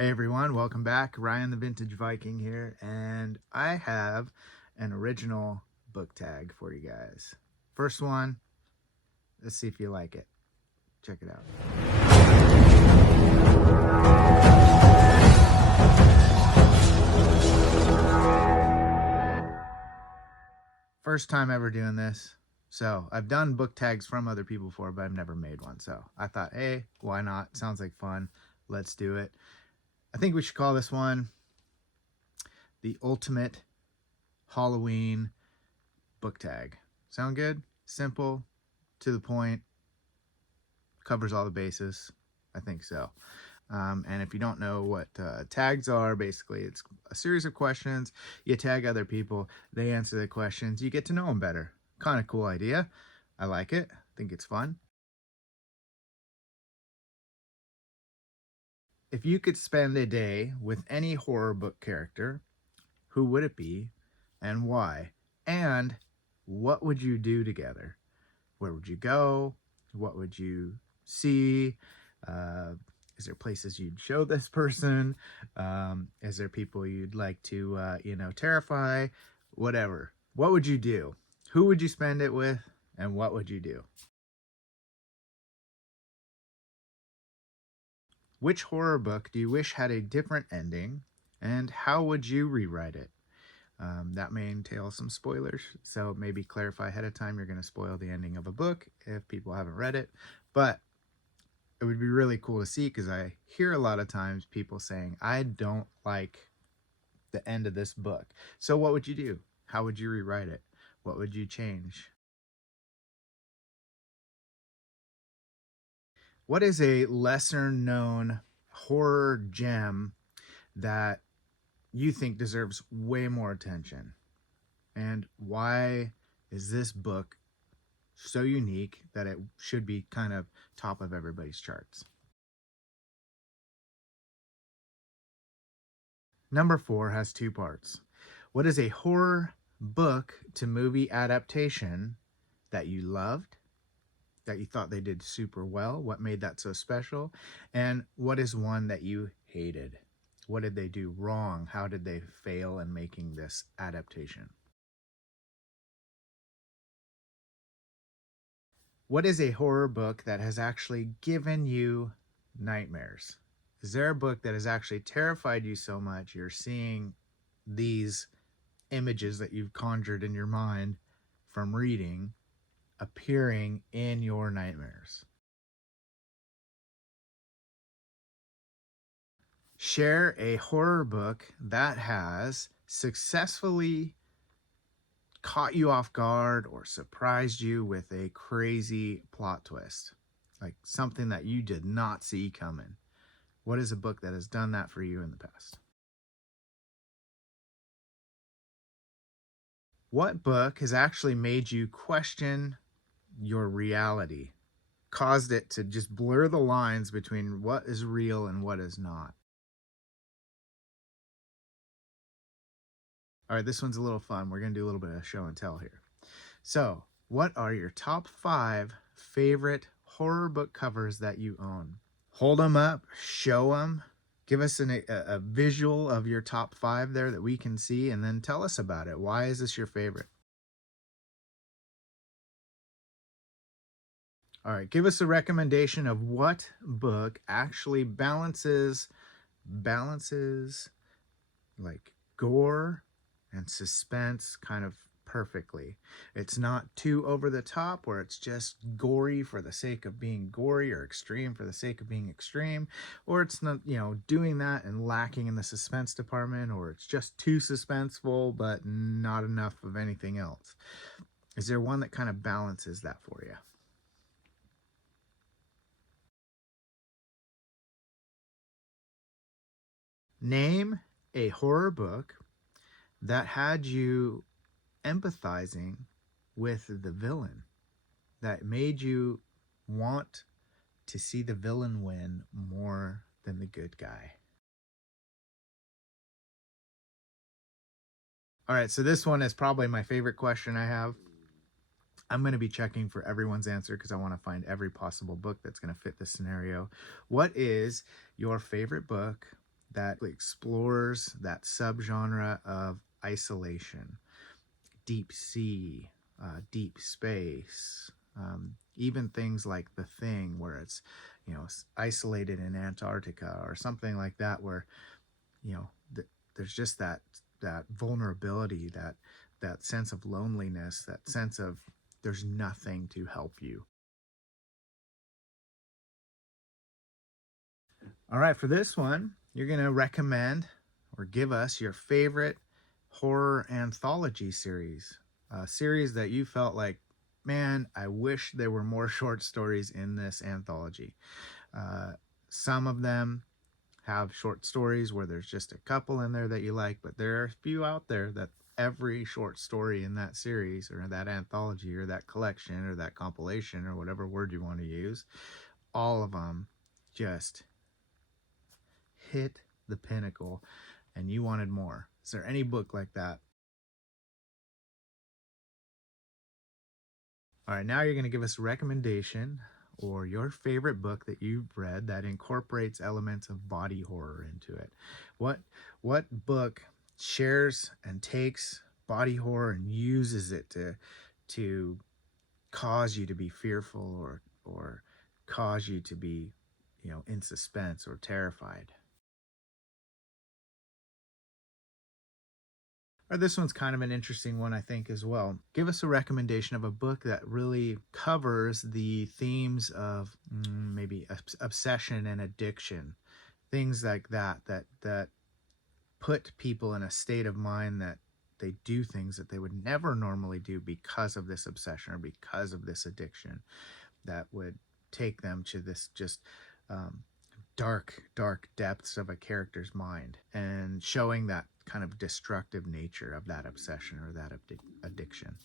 Hey everyone, welcome back. Ryan the Vintage Viking here, and I have an original book tag for you guys. First one, let's see if you like it. Check it out. First time ever doing this. So I've done book tags from other people before, but I've never made one. So I thought, hey, why not? Sounds like fun. Let's do it. I think we should call this one the ultimate Halloween book tag. Sound good? Simple, to the point, covers all the bases. I think so. And if you don't know what tags are, basically it's a series of questions. You tag other people, they answer the questions, you get to know them better. Kind of cool idea. I like it. I think it's fun. If you could spend a day with any horror book character, who would it be and why? And what would you do together? Where would you go? What would you see? Is there places you'd show this person? Is there people you'd like to, terrify? Whatever. What would you do? Who would you spend it with? And what would you do? Which horror book do you wish had a different ending? And how would you rewrite it? That may entail some spoilers, so maybe clarify ahead of time you're going to spoil the ending of a book if people haven't read it. But it would be really cool to see, because I hear a lot of times people saying, I don't like the end of this book. So what would you do? How would you rewrite it? What would you change? What is a lesser known horror gem that you think deserves way more attention? And why is this book so unique that it should be kind of top of everybody's charts? Number 4 has 2 parts. What is a horror book to movie adaptation that you loved, that you thought they did super well? What made that so special? And what is one that you hated? What did they do wrong? How did they fail in making this adaptation? What is a horror book that has actually given you nightmares? Is there a book that has actually terrified you so much you're seeing these images that you've conjured in your mind from reading appearing in your nightmares? Share a horror book that has successfully caught you off guard or surprised you with a crazy plot twist, like something that you did not see coming. What is a book that has done that for you in the past? What book has actually made you question your reality, caused it to just blur the lines between what is real and what is not? All right, this one's a little fun. We're going to do a little bit of show and tell here. So, what are your top 5 favorite horror book covers that you own? Hold them up, show them, give us a visual of your top 5 there that we can see, and then tell us about it. Why is this your favorite? All right, give us a recommendation of what book actually balances like gore and suspense kind of perfectly. It's not too over the top where it's just gory for the sake of being gory, or extreme for the sake of being extreme, or it's not, doing that and lacking in the suspense department, or it's just too suspenseful but not enough of anything else. Is there one that kind of balances that for you? Name a horror book that had you empathizing with the villain, that made you want to see the villain win more than the good guy. All right, so this one is probably my favorite question I have. I'm going to be checking for everyone's answer because I want to find every possible book that's going to fit this scenario. What is your favorite book that explores that subgenre of isolation, deep sea, deep space, even things like The Thing, where it's, isolated in Antarctica or something like that, where, there's just that vulnerability, that sense of loneliness, that sense of there's nothing to help you. All right, for this one, you're going to recommend or give us your favorite horror anthology series, a series that you felt like, man, I wish there were more short stories in this anthology. Uh, some of them have short stories where there's just a couple in there that you like, but there are a few out there that every short story in that series or that anthology or that collection or that compilation or whatever word you want to use, all of them just hit the pinnacle and you wanted more. Is there any book like that? All right, now you're going to give us a recommendation or your favorite book that you've read that incorporates elements of body horror into it. What book shares and takes body horror and uses it to cause you to be fearful or cause you to be, in suspense or terrified? Or this one's kind of an interesting one, I think, as well. Give us a recommendation of a book that really covers the themes of maybe obsession and addiction, things like that put people in a state of mind that they do things that they would never normally do because of this obsession or because of this addiction, that would take them to this just um, dark depths of a character's mind, and showing that kind of destructive nature of that obsession or that addiction.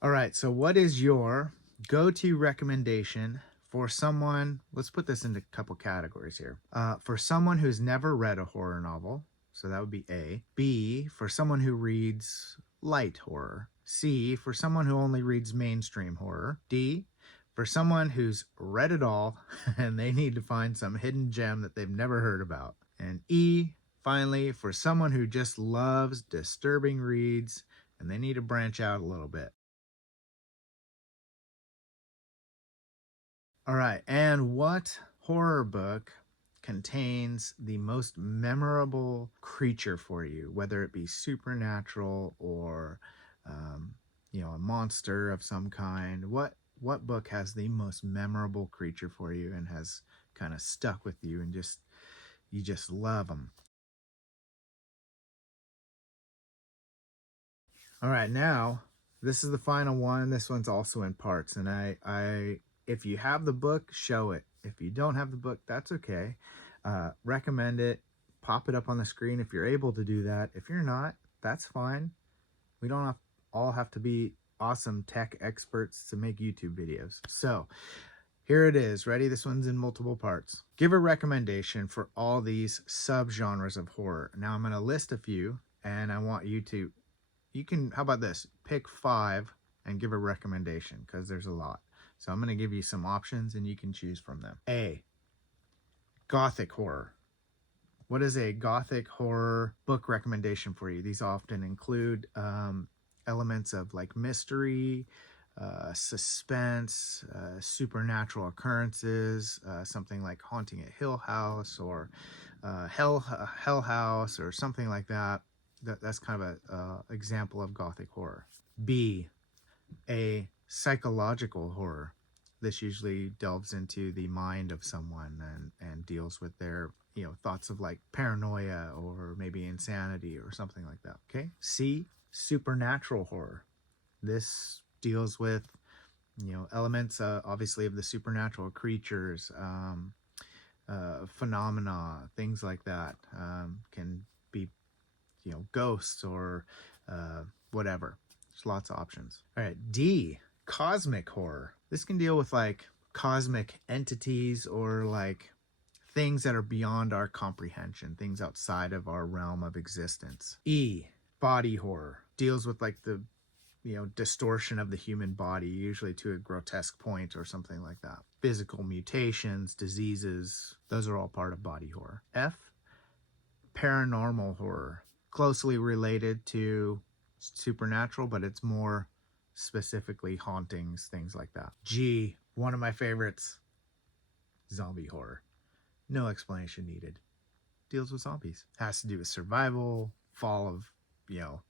All right, so what is your go-to recommendation for someone? Let's put this into a couple categories here. For someone who's never read a horror novel, so that would be A. B, for someone who reads light horror. C, for someone who only reads mainstream horror. D, for someone who's read it all and they need to find some hidden gem that they've never heard about. And E, finally, for someone who just loves disturbing reads and they need to branch out a little bit. All right, and what horror book contains the most memorable creature for you, whether it be supernatural or, a monster of some kind? What book has the most memorable creature for you and has kind of stuck with you and you just love them? All right, now this is the final one. This one's also in parts, and if you have the book, show it. If you don't have the book, that's okay. Recommend it. Pop it up on the screen if you're able to do that. If you're not, that's fine. We don't all have to be awesome tech experts to make YouTube videos. So here it is. Ready? This one's in multiple parts. Give a recommendation for all these subgenres of horror. Now I'm going to list a few, and I want you can, how about this? Pick 5 and give a recommendation, because there's a lot. So I'm going to give you some options and you can choose from them. A, gothic horror. What is a gothic horror book recommendation for you? These often include elements of like mystery, suspense, supernatural occurrences, something like Haunting at Hill House or Hell House or something like that. That's kind of a example of gothic horror. B, a psychological horror. This usually delves into the mind of someone and deals with their thoughts of like paranoia or maybe insanity or something like that. Okay. C, supernatural horror. This deals with elements obviously of the supernatural, creatures, phenomena, things like that. Can be ghosts or whatever. There's lots of options. All right, D, cosmic horror. This can deal with like cosmic entities or like things that are beyond our comprehension, things outside of our realm of existence. E, body horror. Deals with like the distortion of the human body, usually to a grotesque point or something like that. Physical mutations, diseases, those are all part of body horror. F, paranormal horror, closely related to supernatural, but it's more specifically hauntings, things like that. G, one of my favorites, zombie horror. No explanation needed. Deals with zombies. Has to do with survival, fall of,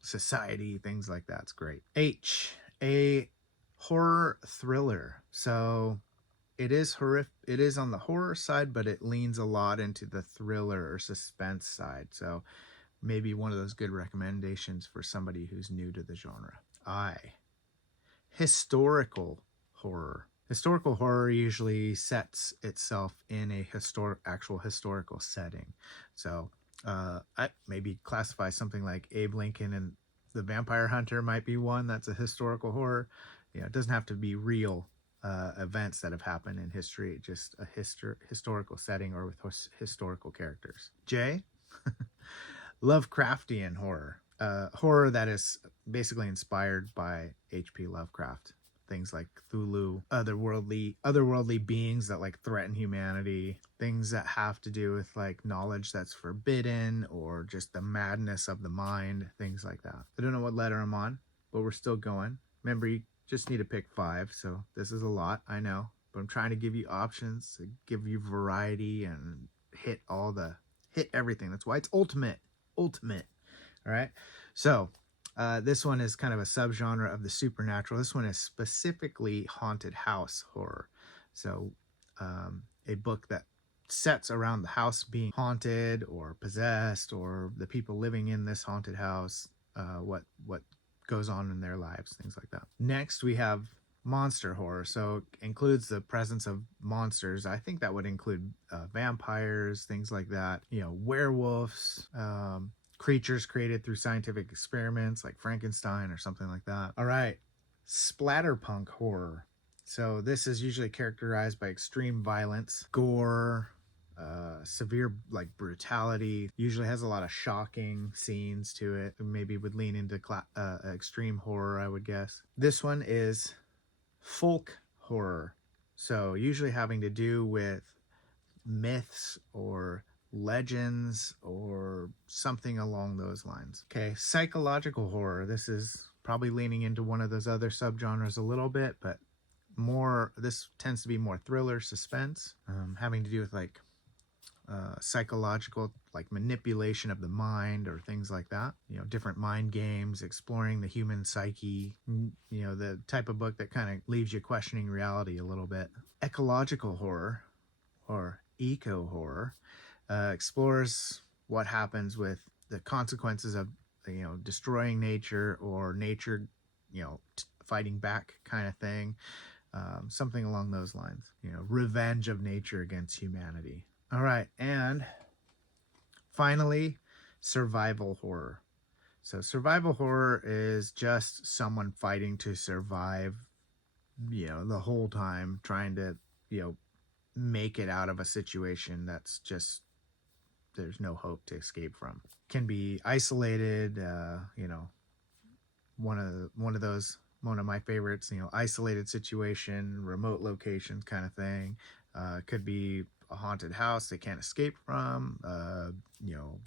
society, things like that. It's great. H, a horror thriller. So it is horrific. It is on the horror side, but it leans a lot into the thriller or suspense side. So maybe one of those good recommendations for somebody who's new to the genre. I, historical horror. Historical horror usually sets itself in a actual historical setting. So I maybe classify something like Abe Lincoln and the Vampire Hunter might be one that's a historical horror. It doesn't have to be real events that have happened in history, just a historical setting or with historical characters. J, Lovecraftian horror. Horror that is basically inspired by H.P. Lovecraft. Things like Cthulhu, otherworldly beings that like threaten humanity, things that have to do with like knowledge that's forbidden or just the madness of the mind, things like that. I don't know what letter I'm on, but we're still going. Remember, you just need to pick 5, so this is a lot, I know, but I'm trying to give you options, to give you variety and hit everything. That's why it's ultimate. All right, so this one is kind of a subgenre of the supernatural. This one is specifically haunted house horror. So a book that sets around the house being haunted or possessed, or the people living in this haunted house, what goes on in their lives, things like that. Next, we have monster horror. So it includes the presence of monsters. I think that would include vampires, things like that, werewolves, creatures created through scientific experiments like Frankenstein or something like that. All right, splatterpunk horror. So this is usually characterized by extreme violence, gore, severe like brutality. Usually has a lot of shocking scenes to it. Maybe would lean into extreme horror, I would guess. This one is folk horror. So usually having to do with myths or legends or something along those lines. Okay, psychological horror. This is probably leaning into one of those other subgenres a little bit, but this tends to be more thriller, suspense, having to do with like psychological, like manipulation of the mind or things like that. Different mind games, exploring the human psyche. The type of book that kind of leaves you questioning reality a little bit. Ecological horror or eco horror explores what happens with the consequences of destroying nature or nature fighting back kind of thing, something along those lines. Revenge of nature against humanity. All right, and finally, survival horror. So survival horror is just someone fighting to survive the whole time, trying to make it out of a situation that's just there's no hope to escape from. Can be isolated, one of my favorites, isolated situation, remote location kind of thing. Could be a haunted house they can't escape from,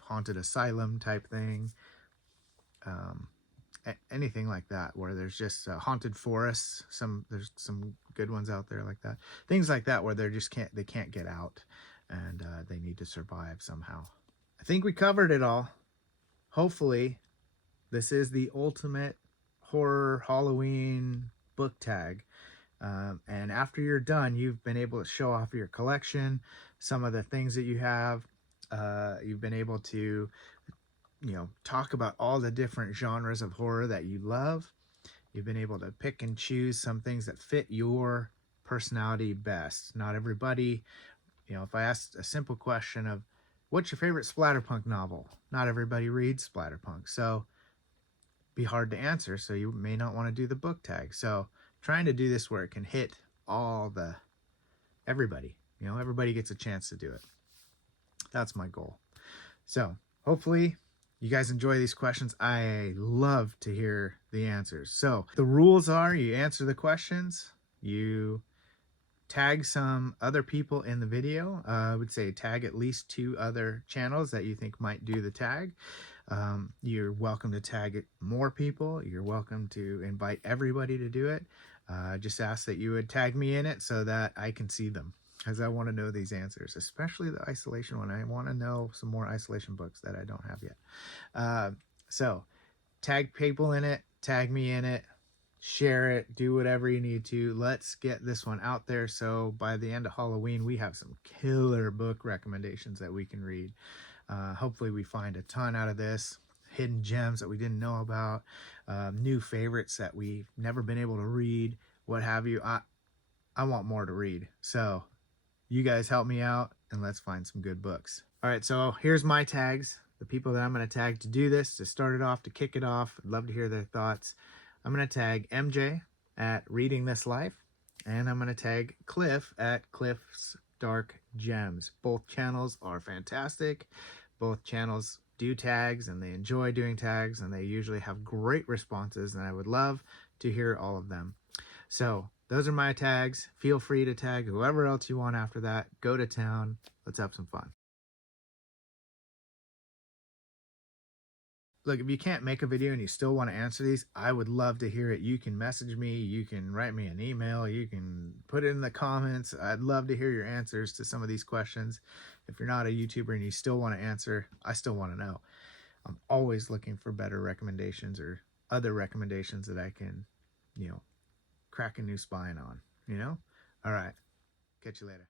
haunted asylum type thing. Anything like that, where there's just haunted forests. There's some good ones out there like that. Things like that where they can't get out, and they need to survive somehow. I think we covered it all. Hopefully, this is the ultimate horror Halloween book tag. And after you're done, you've been able to show off your collection, some of the things that you have. You've been able to, talk about all the different genres of horror that you love. You've been able to pick and choose some things that fit your personality best. Not everybody, if I asked a simple question of, what's your favorite splatterpunk novel? Not everybody reads splatterpunk, so be hard to answer, so you may not want to do the book tag. So trying to do this where it can hit everybody. Everybody gets a chance to do it. That's my goal. So hopefully You guys enjoy these questions? I love to hear the answers. So the rules are you answer the questions, you tag some other people in the video. I would say tag at least 2 other channels that you think might do the tag. You're welcome to tag it more people. You're welcome to invite everybody to do it. Just ask that you would tag me in it so that I can see them, because I want to know these answers, especially the isolation one. I want to know some more isolation books that I don't have yet. So tag people in it, tag me in it, share it, do whatever you need to. Let's get this one out there so by the end of Halloween we have some killer book recommendations that we can read. Hopefully we find a ton out of this, hidden gems that we didn't know about, new favorites that we've never been able to read, what have you. I want more to read, so you guys help me out and let's find some good books. All right, so here's my tags, the people that I'm going to tag to do this, to start it off, to kick it off. I'd love to hear their thoughts. I'm going to tag MJ at Reading This Life, and I'm going to tag Cliff at Cliff's Dark Gems. Both channels are fantastic. Both channels do tags and they enjoy doing tags, and they usually have great responses, and I would love to hear all of them. So those are my tags. Feel free to tag whoever else you want after that. Go to town. Let's have some fun. Look, if you can't make a video and you still want to answer these, I would love to hear it. You can message me, you can write me an email, you can put it in the comments. I'd love to hear your answers to some of these questions. If you're not a YouTuber and you still want to answer, I still want to know. I'm always looking for better recommendations or other recommendations that I can, crack a new spine on, All right. Catch you later.